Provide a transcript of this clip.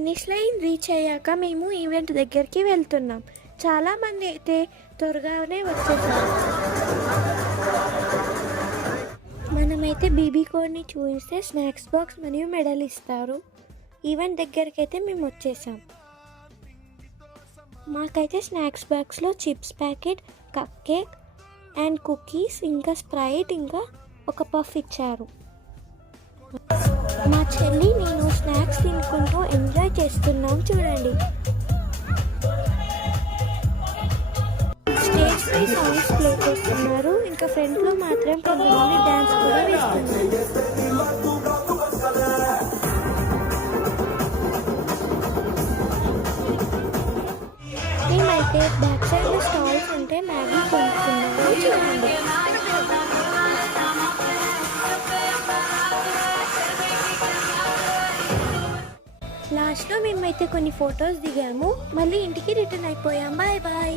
Finish line reach అయ్యాక మేము event దగ్గరికి వెళ్తున్నాం. చాలామంది అయితే త్వరగానే వచ్చేసారు. మనమైతే బీబీ కోడ్ని చూస్తే స్నాక్స్ బాక్స్ మరియు మెడల్ ఇస్తారు. ఈవెంట్ దగ్గరికి అయితే మేము వచ్చేసాం. మాకైతే స్నాక్స్ బాక్స్లో chips packet, cup cake and cookies, ఇంకా స్ప్రైట్, ఇంకా ఒక పఫ్ ఇచ్చారు. మా చెల్లి నేను స్నాక్స్ తినుకుంటూ ఎంజాయ్ చేస్తున్నాం చూడండి. స్టేజ్ పై సాంగ్స్ ప్లే చేస్తున్నారు. ఇంకా ఫ్రంట్ లో మాత్రం కొంతమంది డాన్స్ కూడా వేస్తున్నారు. మేమైతే బ్యాక్ సైడ్ లో స్టాల్స్ ఉంటే మ్యాగీ కొనుక్కున్నాము చూడండి. లాస్ట్లో మేమైతే కొన్ని ఫొటోస్ దిగాము. మళ్ళీ ఇంటికి రిటర్న్ అయిపోయాం. Bye bye.